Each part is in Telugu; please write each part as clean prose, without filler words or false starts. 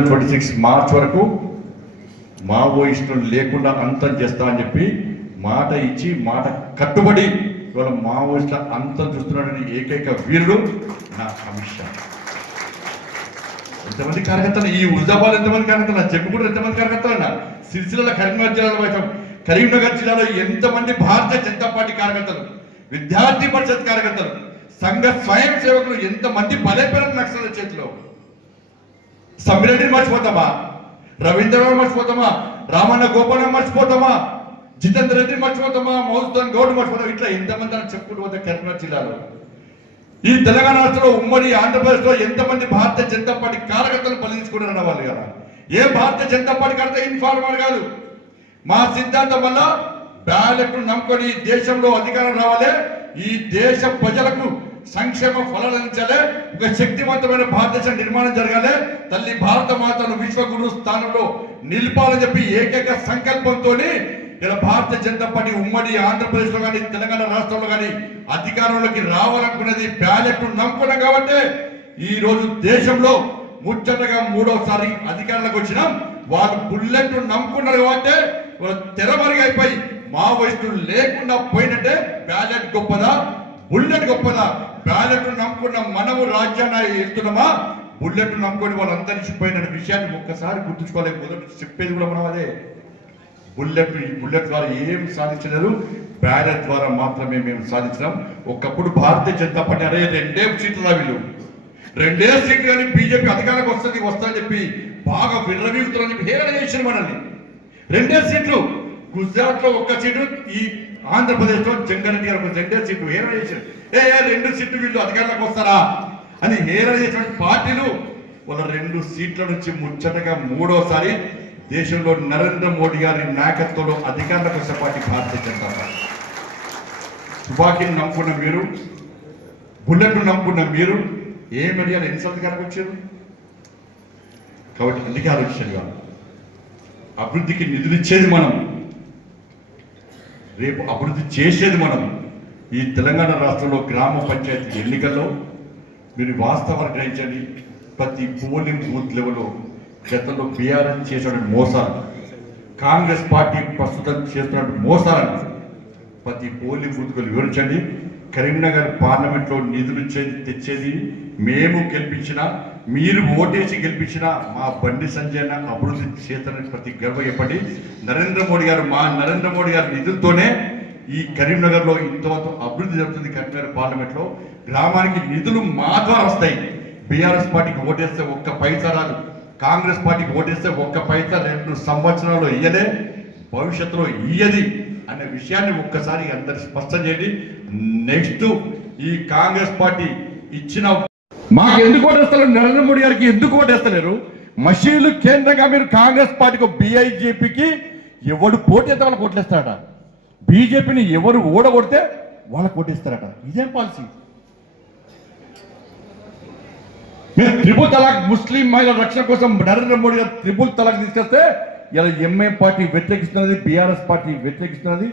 26 మార్చ్ వరకు మావోయిస్టులు లేకుండా అంతం చేస్తా అని చెప్పి మాట ఇచ్చి మాట కట్టుబడి ఇవాళ మావోయిస్టుల అంతం చూస్తున్నాడని ఏకైక వీరుడు నా అమిత్ షా. ఎంతమంది కార్యకర్తలు ఈ హుజాబాద్ ఎంతమంది కార్యకర్తలు చెప్పుకుంటారు, ఎంతమంది కార్యకర్తలు సిరిసిల్ల కరీంనగర్ జిల్లాలో కరీంనగర్ జిల్లాలో ఎంతమంది భారతీయ జనతా పార్టీ కార్యకర్తలు, విద్యార్థి పరిషత్ కార్యకర్తలు, సంఘ స్వయం సేవకులు ఎంతమంది బలైపోయిన నక్సల చేతిలో. సమ్మిరెడ్డిని మర్చిపోతామా, రవీంద్రరావు మర్చిపోతామా, రామన్న గోపాలం మర్చిపోతామా, జితేందర్ రెడ్డి మర్చిపోతామా, మౌజుద్దీన్ గౌడ్ మర్చిపోతామా, ఇట్లా ఎంతమంది అని చెప్పుకుంటూ పోతే కరీంనగర్ జిల్లాలో ఈ తెలంగాణ రాష్ట్రంలో ఉమ్మడి ఆంధ్రప్రదేశ్ లో ఎంతమంది భారతీయ జనతా పార్టీ కార్యకర్తలు బలించుకుంటారన్న వాళ్ళు కదా. ఏ భారతీయ జనతా పార్టీ కార్యకర్త ఇన్ఫార్మర్ కాదు. మా సిద్ధాంతం వల్ల బ్యాలెట్ నమ్ముకొని దేశంలో అధికారం రావాలి, ఈ దేశ ప్రజలకు సంక్షేమ ఫలాలు అందించాలి, ఒక శక్తివంతమైన భారతదేశ నిర్మాణం జరగాలి, తల్లి భారత మాతను విశ్వగురు స్థానంలో నిలపాలని చెప్పి ఏకైక సంకల్పంతో ఇలా భారతీయ జనతా పార్టీ ఉమ్మడి ఆంధ్రప్రదేశ్ లో కానీ తెలంగాణ రాష్ట్రంలో కానీ అధికారంలోకి రావాలనుకున్నది బ్యాలెట్ నమ్ముకున్నాం. కాబట్టి ఈ రోజు దేశంలో ముచ్చటగా 3వసారి అధికారంలోకి వచ్చినాం. వాళ్ళు బుల్లెట్ నమ్ముకున్నారు కాబట్టి తెరమరుగు అయిపోయి మావోయిస్టులు లేకుండా పోయినట్టే. బ్యాలెట్ గొప్పదా, బుల్లెట్ గొప్పదా? బ్యాలెట్ నమ్ముకున్న మనము రాజ్యాన్ని వెళ్తున్నామా, బుల్లెట్ నమ్ముకొని వాళ్ళు అంతరించిపోయిన విషయాన్ని ఒక్కసారి గుర్తుంచుకోవాలి. మొదటి చెప్పేది కూడా మనం అదే. బుల్లెట్ ద్వారా ఏం సాధించలేదు, బ్యాలెట్ ద్వారా మాత్రమే మేము సాధించినాం. ఒకప్పుడు భారతీయ జనతా పార్టీ అరే 2 సీట్ల వీళ్ళు 2 సీట్లు కానీ బీజేపీ అధికారంలోకి వస్తుందని చెప్పి బాగా విర్రవీగుతారని హేళన చేసిన మనల్ని. 2 సీట్లు, గుజరాత్ లో 1 సీటు, ఈ ఆంధ్రప్రదేశ్ లో జంగారెడ్డి గారు 2 సీట్లు హేళన చేశారు. 2 సీట్లు వీళ్ళు అధికారంలోకి వస్తారా అని హేళన చేసినటువంటి పార్టీలు వాళ్ళ 2 సీట్ల నుంచి ముచ్చటగా 3వసారి దేశంలో నరేంద్ర మోడీ గారి నాయకత్వంలో అధికారంలోకి వచ్చే పార్టీ భారతీయ జనతా పార్టీ. తుపాకీని నమ్ముకున్న మీరు, బుల్లెట్ను నమ్ముకున్న మీరు ఏ మీడియాలో ఎన్నిసార్లు అధికారంలోకి వచ్చారు? కాబట్టి అందుకే ఆలోచించాలి కాదు. అభివృద్ధికి నిధులు ఇచ్చేది మనం, రేపు అభివృద్ధి చేసేది మనం. ఈ తెలంగాణ రాష్ట్రంలో గ్రామ పంచాయతీ ఎన్నికల్లో మీరు వాస్తవాన్ని గ్రహించండి. ప్రతి పోలింగ్ బూత్ లెవెల్లో గతంలో బీఆర్ఎస్ చేసిన మోసాలు, కాంగ్రెస్ పార్టీ ప్రస్తుతం చేస్తున్న మోసాలను ప్రతి పోలింగ్ బూత్కు వివరించండి. కరీంనగర్ పార్లమెంట్లో నిధులు తెచ్చేది మేము గెలిపించినా, మీరు ఓటేసి గెలిపించినా మా బండి సంజయ్ అభివృద్ధి చేస్తారని ప్రతి గర్వ చెప్పండి. నరేంద్ర మోడీ గారి నిధులతోనే ఈ కరీంనగర్లో ఇంతవరకు అభివృద్ధి జరుగుతుంది. కరీంనగర్ పార్లమెంట్లో గ్రామానికి నిధులు మా ద్వారా వస్తాయి. బీఆర్ఎస్ పార్టీకి ఓటేస్తే 1 పైసా రాదు, కాంగ్రెస్ పార్టీకి ఓటేస్తే 1 పైసా 2 సంవత్సరాల్లో ఇయ్యలే, భవిష్యత్తులో ఇయ్యది అనే విషయాన్ని ఒక్కసారి అందరికి స్పష్టం చేయండి. నెక్స్ట్ ఈ కాంగ్రెస్ పార్టీ ఇచ్చిన మాకు ఎందుకు ఓటేస్తలేరు, నరేంద్ర మోడీ గారికి ఎందుకు ఓటేస్తలేరు? మషీన్లు కేంద్రంగా మీరు కాంగ్రెస్ పార్టీకి బీఐజేపీకి ఎవడు పోటీ అయితే వాళ్ళకి ఓట్లేస్తారట, బీజేపీని ఎవరు ఓడగొడితే వాళ్ళకి ఓటేస్తారట. ఇదేం పాలసీ? మీరు త్రిపుల్ తలాక్, ముస్లిం మహిళల రక్షణ కోసం నరేంద్ర మోడీ గారు త్రిపుల్ తలాక్ తీసుకొస్తే ఇలా ఎంఐఎం పార్టీ వ్యతిరేకిస్తున్నది, బీఆర్ఎస్ పార్టీ వ్యతిరేకిస్తున్నది,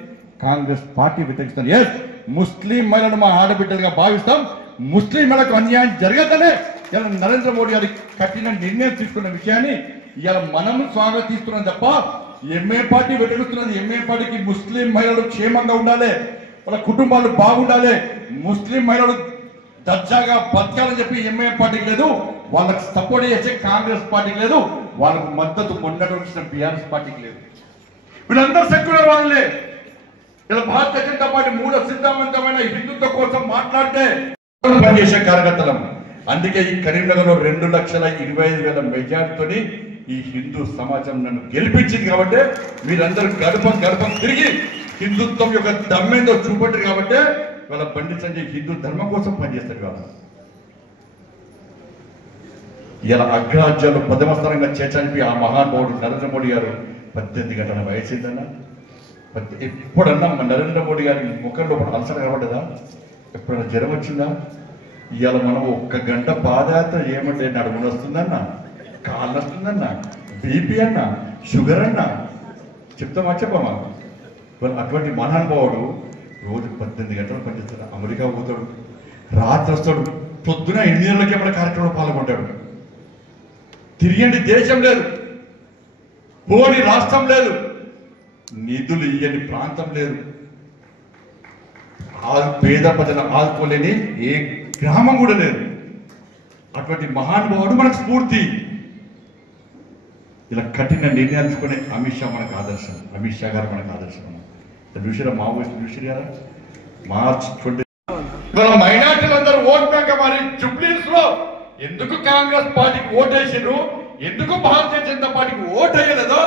కాంగ్రెస్ పార్టీ వ్యతిరేకిస్తున్నది. ఎస్, ముస్లిం మహిళలను మా ఆడబిడ్డలుగా భావిస్తాం. ముస్లిం మహిళలకు అన్యాయం జరగదనే ఇలా నరేంద్ర మోడీ గారి కఠిన నిర్ణయం తీసుకున్న విషయాన్ని ఇలా మనము స్వాగతిస్తున్నాం తప్ప ఎంఏ పార్టీ వ్యతిరేకిస్తున్నది. ఎంఏ పార్టీకి ముస్లిం మహిళలు క్షేమంగా ఉండాలి, వాళ్ళ కుటుంబాలు బాగుండాలి, ముస్లిం మహిళలు దర్జాగా బతకాలని చెప్పి ఎంఐ పార్టీకి లేదు, వాళ్ళకి సపోర్ట్ చేసే కాంగ్రెస్ పార్టీకి లేదు, వాళ్ళకు మద్దతు మొన్నటి బీఆర్ఎస్ పార్టీకి లేదు. వీళ్ళందరూ సెక్యులర్ వాళ్ళే. ఇలా భారతీయ జనతా పార్టీ మూల సిద్ధాంతమైన హిందుత్వం కోసం మాట్లాడితే పనిచేసే కార్యకర్తలం. అందుకే ఈ కరీంనగర్ లో 2,25,000 మెజార్టీతో ఈ హిందూ సమాజం నన్ను గెలిపించింది. కాబట్టి మీరందరూ గడప తిరిగి హిందుత్వం యొక్క దమ్మేందో చూపెట్టారు. కాబట్టి వాళ్ళ బండి సంజయ్ హిందూ ధర్మం కోసం పనిచేస్తారు కదా. ఇలా అగ్రరాజ్యాలు 10వ స్థానంగా చేర్చడానికి ఆ మహానుభావుడు నరేంద్ర మోడీ గారు 18 గంటల వయసైందన్నా, ఎప్పుడన్నా నరేంద్ర మోడీ గారి ముఖం లోపల అలసట కనబడ్డదా? ఎప్పుడైనా జ్వరం వచ్చిందా? ఇవాళ మనం 1 గంట పాదయాత్ర చేయమంటే నడుములు వస్తుందన్నా, కాళ్ళు వస్తుందన్నా, బీపీ అన్నా, షుగర్ అన్నా చెప్తామా చెప్పమా? అటువంటి మహానుభావుడు రోజు 18 గంటలు పనిచేస్తాడు. అమెరికా పోతాడు, రాత్రి వస్తాడు, పొద్దున 8 గంటలకే మన కార్యక్రమంలో పాల్గొంటాడు. తిరిగని దేశం లేదు, పోని రాష్ట్రం లేదు, నిధులు ఇయ్యని ప్రాంతం లేదు, పేద ప్రజలు ఆదుకోలేని ఏ గ్రామం కూడా లేదు. అటువంటి మహానుభావుడు మనకు స్ఫూర్తి. ఇలా కఠిన నిర్ణయాలు తీసుకునే అమిత్ షా మనకు ఆదర్శం. అమిత్ షా గారు మనకు ఆదర్శం. చూసారా మావోయిస్ట్ చూసారా? మార్చ్ 20 మైనార్టీలందరూ ఓట్ బ్యాంక్ మరి జుబ్లీస్ లో ఎందుకు కాంగ్రెస్ పార్టీకి ఓటేసారు, ఎందుకు భారతీయ జనతా పార్టీకి ఓటు వేయలేదో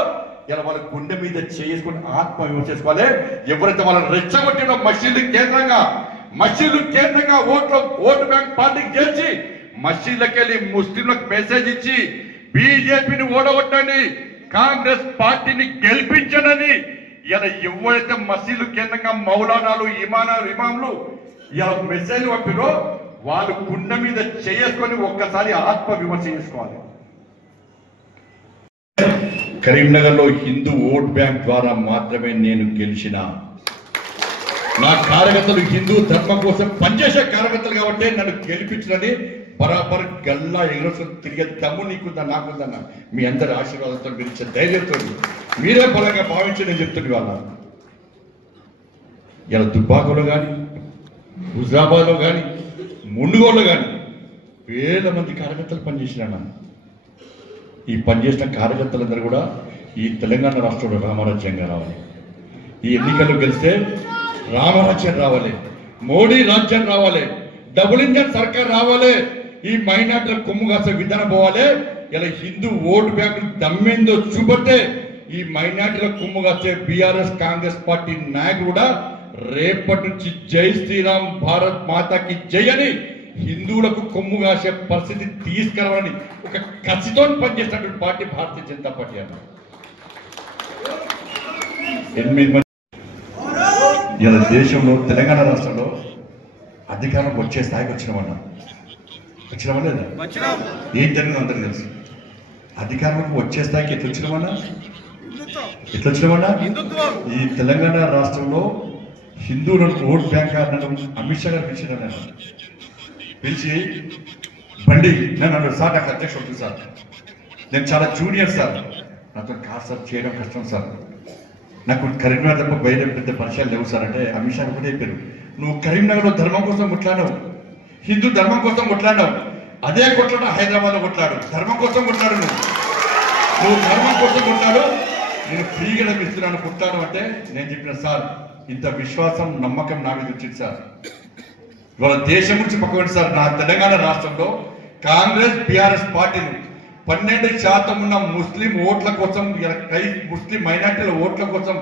ఇలా వాళ్ళ గుండె మీద చేసుకుని ఆత్మవిమర్శ చేసుకోవాలి. ఎవరైతే వాళ్ళని రెచ్చగొట్టిన మసీదు కేంద్రంగా ఓటు బ్యాంక్ పార్టీకి చేసి మసీదులకు వెళ్ళి ముస్లింలకు మెసేజ్ ఇచ్చి బీజేపీని ఓడగొట్టండి, కాంగ్రెస్ పార్టీని గెలిపించనని ఇలా ఎవరైతే మసీదు కేంద్రంగా మౌలానాలు ఇమాంలు ఇలా మెసేజ్ పంపిరో వాళ్ళు గుండె మీద చేసుకొని ఒక్కసారి ఆత్మవిమర్శ చేసుకోవాలి. కరీంనగర్ లో హిందూ ఓట్ బ్యాంక్ ద్వారా మాత్రమే నేను గెలిచిన. నా కార్యకర్తలు హిందూ ధర్మం కోసం పనిచేసే కార్యకర్తలు కాబట్టి నన్ను గెలిపించదని బరాబర్ గల్లా ఎగురసం తిరిగే దమ్ము నీకుందా నాకుందన్న మీ అందరి ఆశీర్వాదంతో మీరు ఇచ్చే ధైర్యంతో మీరే బలంగా భావించి నేను చెప్తుంది వాళ్ళ. ఇలా దుబ్బాకలో కానీ, హుజరాబాద్లో కానీ, ముండుగోడలో కానీ వేల మంది కార్యకర్తలు పనిచేసిన. ఈ పనిచేసిన కార్యకర్తలందరూ కూడా ఈ తెలంగాణ రాష్ట్రంలో రామరాజ్యంగా రావాలి. ఈ ఎన్నికల్లో గెలిస్తే రామరాజ్యం రావాలి, మోడీ రాజ్యం రావాలి, డబుల్ ఇంజన్ సర్కార్ రావాలి, ఈ మైనార్టీల కొమ్ము కాసే విధానం పోవాలి. ఇలా హిందూ ఓటు బ్యాంకు దమ్మెందో చూపడితే ఈ మైనార్టీల కొమ్ము కాసే బీఆర్ఎస్ కాంగ్రెస్ పార్టీ నాయకులు కూడా రేపటి నుంచి జై శ్రీరామ్ భారత్ మాతాకి జై అని హిందువులకు కొమ్ము కాసే పరిస్థితి తీసుకురావాలని ఒక కసితో పనిచేసినటువంటి పార్టీ భారతీయ జనతా పార్టీ అన్నారు. 8 మంది ఇలా దేశంలో తెలంగాణ రాష్ట్రంలో అధికారం వచ్చే స్థాయికి వచ్చినామన్నా లేదా? ఏం జరిగిందో అందరికీ తెలుసు. అధికారంలోకి వచ్చే స్థాయికి ఎట్లా వచ్చినామన్నా ఈ తెలంగాణ రాష్ట్రంలో హిందువులను ఓట్ బ్యాంక్ నన్ను అమిత్ షా గారు పిలిచిన పిలిచి బండి నేను అన్నాడు, సార్ నాకు అధ్యక్షుడు ఉంటుంది సార్, నేను చాలా జూనియర్ సార్, నాతో కాదు సార్, చేయడం కష్టం సార్, నాకు కరీంనగర్ తప్ప బయట పెద్ద పరిచయాలు లేవు సార్ అంటే అమిత్ షా కూడా చెప్పారు, నువ్వు కరీంనగర్లో ధర్మం కోసం కొట్లాడావు, హిందూ ధర్మం కోసం కొట్లాడావు, అదే కొట్లాడు హైదరాబాద్లో కొట్లాడు, ధర్మం కోసం కొట్లాడు, నువ్వు ధర్మం కోసం కొట్లాడు, నేను ఫ్రీగా ఇస్తున్నాను కొట్లాడు అంటే నేను చెప్పిన సార్ ఇంత విశ్వాసం నమ్మకం నా మీద వచ్చింది సార్. ఇవాళ దేశం నుంచి పక్కన సార్ నా తెలంగాణ రాష్ట్రంలో కాంగ్రెస్ బీఆర్ఎస్ పార్టీలు 12% ఉన్న ముస్లిం ఓట్ల కోసం, ముస్లిం మైనార్టీల ఓట్ల కోసం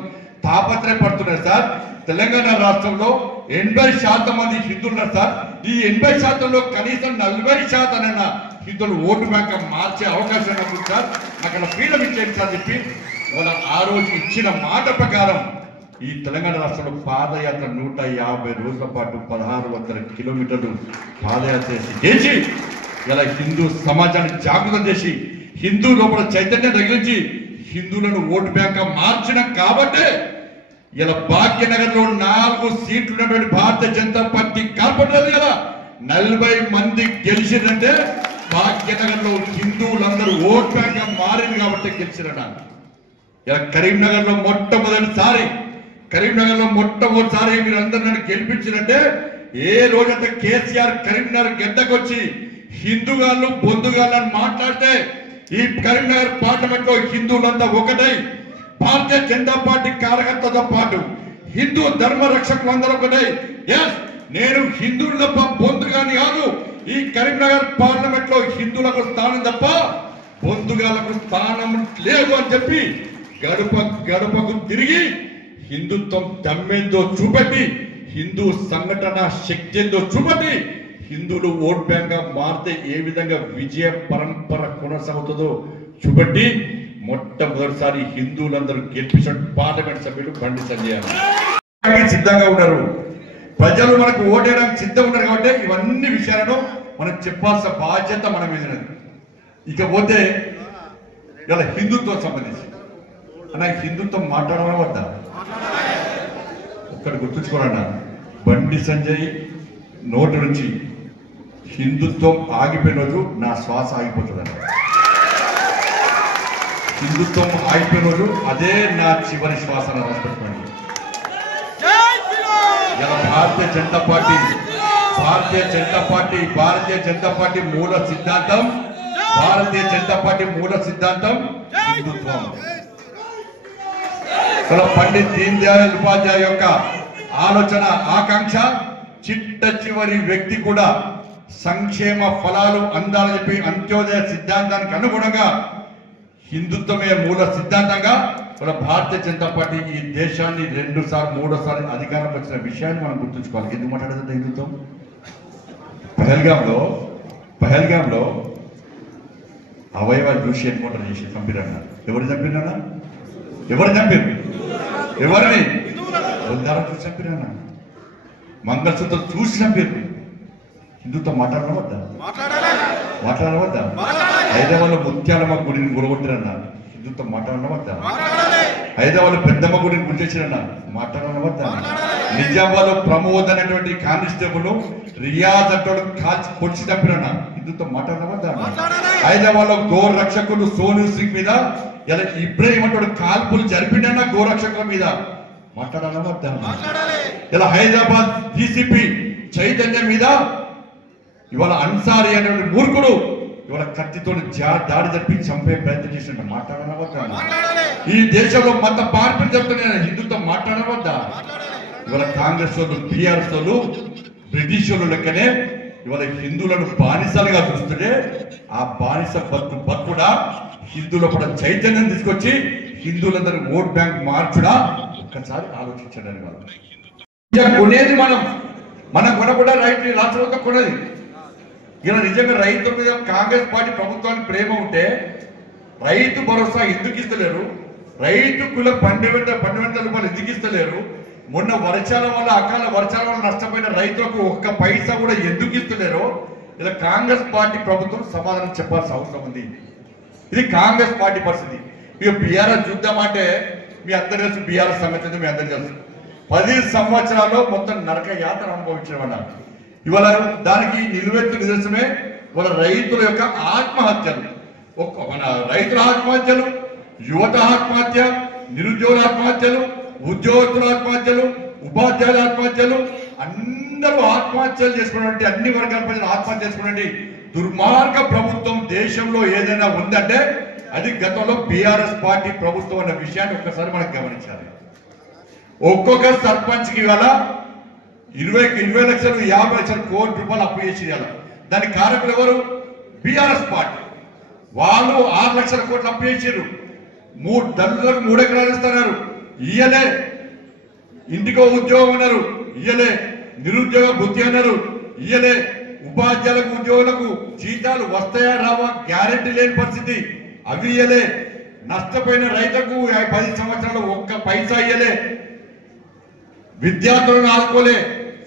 తాపత్రయపడుతున్నారు సార్. తెలంగాణ రాష్ట్రంలో 80% మంది హిందువులు ఉన్నారు సార్. ఈ 80%లో కనీసం 40% హిందువులు ఓటు బ్యాంక్ మార్చే అవకాశం ఉంది సార్, అక్కడ ఫ్రీడమ్ ఇచ్చేది సార్ చెప్పి వాళ్ళ ఆ రోజు ఇచ్చిన మాట ప్రకారం ఈ తెలంగాణ రాష్ట్రంలో పాదయాత్ర 150 రోజుల పాటు 1600 కిలోమీటర్లు పాదయాత్ర చేసి ఇలా హిందూ సమాజాన్ని జాగృతం చేసి హిందూ లోపల చైతన్యం తగిలించి హిందువులను ఓటు బ్యాంక్ మార్చడం కాబట్టే ఇలా భాగ్యనగర్ లో 4 సీట్లు ఉన్నటువంటి భారతీయ జనతా పార్టీ కార్పొరేటర్ కదా 40 మంది గెలిచిందంటే భాగ్యనగర్ లో హిందువులందరూ ఓటు బ్యాంక్ మారింది కాబట్టి గెలిచిరట. ఇలా కరీంనగర్ లో మొట్టమొదటిసారి మీరు అందరూ నన్ను గెలిపించినట్టే ఏ రోజంటే కేసీఆర్ కరీంనగర్ గడ్డకొచ్చి హిందూగాళ్ళు బొందుగాళ్ళని మాట్లాడితే ఈ కరీంనగర్ పార్లమెంట్ లో హిందువులంతా ఒకటై భారతీయ జనతా పార్టీ కార్యకర్తలతో పాటు హిందూ ధర్మ రక్షకులందరూ ఒకటై నేను హిందువులు తప్ప బొందుగాని కాదు, ఈ కరీంనగర్ పార్లమెంట్ లో హిందువులకు స్థానం తప్ప బొందుగాలకు స్థానం లేదు అని చెప్పి గడపకు తిరిగి హిందుత్వం దమ్మేందో చూపెట్టి హిందూ సంఘటన శక్తి ఏందో చూపెట్టి హిందువులు ఓట్ బ్యాంక్ గా మారితే ఏ విధంగా విజయ పరంపర కొనసాగుతుందో చూపెట్టి మొట్టమొదటిసారి హిందువులందరూ గెలిపించిన పార్లమెంట్ సభ్యులు బండి సంజయ్ సిద్ధంగా ఉన్నారు. ప్రజలు మనకు ఓటేయడానికి సిద్ధంగా ఉన్నారు కాబట్టి ఇవన్నీ విషయాలను మనం చెప్పాల్సిన బాధ్యత మన మీద. ఇకపోతే ఇలా హిందుత్వం సంబంధించి అన్న హిందుత్వం మాట్లాడడం వద్దా ఒక్కటి గుర్తుంచుకోరన్న, బండి సంజయ్ నోటి నుంచి హిందుత్వం ఆగిపోయిన రోజు నా శ్వాస ఆగిపోతుందన్న. హిందుత్వం అయిపోయిన రోజు అదే నా చివరి శ్వాస రాసిపెట్టుకోండి. ఇలా భారతీయ జనతా పార్టీ మూల సిద్ధాంతం హిందుత్వం. పండిత్ దీన్ దయాళ్ ఉపాధ్యాయ యొక్క ఆలోచన ఆకాంక్ష చిట్ట చివరి వ్యక్తి కూడా సంక్షేమ ఫలాలు అందాలని చెప్పి అంత్యోదయ సిద్ధాంతానికి అనుగుణంగా హిందుత్వమే మూల సిద్ధాంతంగా మన భారతీయ జనతా పార్టీ ఈ దేశాన్ని 2 సార్లు 3 సార్లు అధికారం వచ్చిన విషయాన్ని మనం గుర్తుంచుకోవాలి. ఎందుకు మాట్లాడేది హిందుత్వం? పహల్గాంలో అవయవాలు చూసి ఎన్కౌంటర్ చేసి చంపిరన్న. ఎవరు చంపిరన్నా? ఎవరిని? ఉదాహరణ చూసి చంపిరన్నా. మంగళసూత్రం చూసి చంపారు. హిందుత్వం మాట్లాడవద్దా? హైదరాబాద్లో ముత్యాలమ్మ గుడిని గురగొట్టారన్నారు. హిందుత్వం మాట్లాడవద్దా? హైదరాబాద్ పెద్దమ్మ గుడిని గుర్తించారన్న. మాట్లాడవద్దా? నిజామాబాద్లో ప్రమోద్ అనేటువంటి కానిస్టేబుల్ రియాజ్ అంటాడు కాల్చి పొడిచి చంపిరన్న. హిందుత్వం మాట్లాడవద్దా? హైదరాబాద్ లో గోరక్షకులు సోను సింగ్ మీద ఇలా ఇబ్రాహిం అంటాడు కాల్పులు జరిపిండన్న గోరక్షకుల మీద. మాట్లాడవద్దా? ఇలా హైదరాబాద్ డీసీపీ చైతన్య మీద ఇవాళ అన్సారీ అనేటువంటి మూర్ఖుడు ఇవాళ కత్తితో దాడి జరిపి చంపే ప్రయత్నం చేసిన. మాట్లాడవద్దా? ఈ దేశంలో మత మార్పిడి జరుగుతున్న హిందుత్వం మాట్లాడవద్దా? ఇవాళ కాంగ్రెస్ వాళ్ళు బీఆర్ఎస్ వాళ్ళు బ్రిటిష్ వాళ్ళు లెక్కనే ఇవాళ హిందువులను బానిసలుగా చూస్తుంటే ఆ బానిస బతుకుడా హిందువుల కూడా చైతన్యం తీసుకొచ్చి హిందువులందరూ ఓట్ బ్యాంక్ మార్చుడా ఒక్కసారి ఆలోచించడానికి వాళ్ళు కొనేది మనం కొనకుండా రైతు రాష్ట్రంలో కొనేది. ఇలా నిజంగా రైతుల మీద కాంగ్రెస్ పార్టీ ప్రభుత్వానికి ప్రేమ ఉంటే రైతు భరోసా ఎందుకు ఇస్తలేరు? రైతు కుల 12,000 రూపాయలు ఎందుకు ఇస్తలేరు? మొన్న అకాల వర్షాల వల్ల నష్టపోయిన రైతులకు ఒక్క పైసా కూడా ఎందుకు ఇస్తలేరో ఇలా కాంగ్రెస్ పార్టీ ప్రభుత్వం సమాధానం చెప్పాల్సిన అవసరం ఉంది. ఇది కాంగ్రెస్ పార్టీ పరిస్థితి. ఇక బీఆర్ఎస్ చూద్దామంటే మీ అందరి తెలుసు, బీఆర్ఎస్ సంగతి మీ అందరికీ తెలుసు. 10 సంవత్సరాల్లో మొత్తం నరక యాత్ర అనుభవించడం అన్నారు. ఇవాళ దానికి నిలువెత్తు నిదర్శనమే ఇవాళ రైతుల యొక్క ఆత్మహత్యలు. మన రైతుల ఆత్మహత్యలు, యువత ఆత్మహత్య, నిరుద్యోగుల ఆత్మహత్యలు, ఉద్యోగస్తుల ఆత్మహత్యలు, ఉపాధ్యాయుల ఆత్మహత్యలు, అందరూ ఆత్మహత్యలు చేసుకున్నటువంటి అన్ని వర్గాల ప్రజలు ఆత్మహత్య చేసుకున్నటువంటి దుర్మార్గ ప్రభుత్వం దేశంలో ఏదైనా ఉందంటే అది గతంలో బీఆర్ఎస్ పార్టీ ప్రభుత్వం అన్న విషయాన్ని ఒక్కసారి మనం గమనించాలి. ఒక్కొక్క సర్పంచ్ కి ఇవాళ 20 లక్షలు 50 లక్షల కోట్ల రూపాయలు అప్పు చేసి దానికి కారకులు ఎవరు? BRS party. వాళ్ళు 6 లక్షల కోట్లు అప్పు చేసారు. దళితులకు 3 ఎకరాలు ఇస్తున్నారు, ఇయ్యలే. ఇంటికో ఉద్యోగం అన్నారు, ఇయ్యలే. నిరుద్యోగ వృత్తి అన్నారు, ఇయ్యలే. ఉపాధ్యాయులకు ఉద్యోగులకు జీతాలు వస్తాయా రావా గ్యారెంటీ లేని పరిస్థితి, అవి ఇయ్యలే. నష్టపోయిన రైతులకు 10 సంవత్సరాలు ఒక్క పైసా ఇయ్యలే. విద్యార్థులను ఆదుకోలే,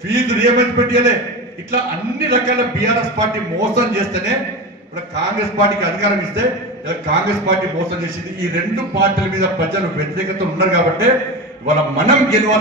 ఫీజు రియంబర్స్మెంట్ ఇయ్యలే. ఇట్లా అన్ని రకాల బీఆర్ఎస్ పార్టీ మోసం చేస్తేనే ఇప్పుడు కాంగ్రెస్ పార్టీకి అధికారం ఇస్తే కాంగ్రెస్ పార్టీ మోసం చేసింది. ఈ 2 పార్టీల మీద ప్రజలు వ్యతిరేకత ఉన్నారు కాబట్టి ఇవాళ మనం గెలవాలి.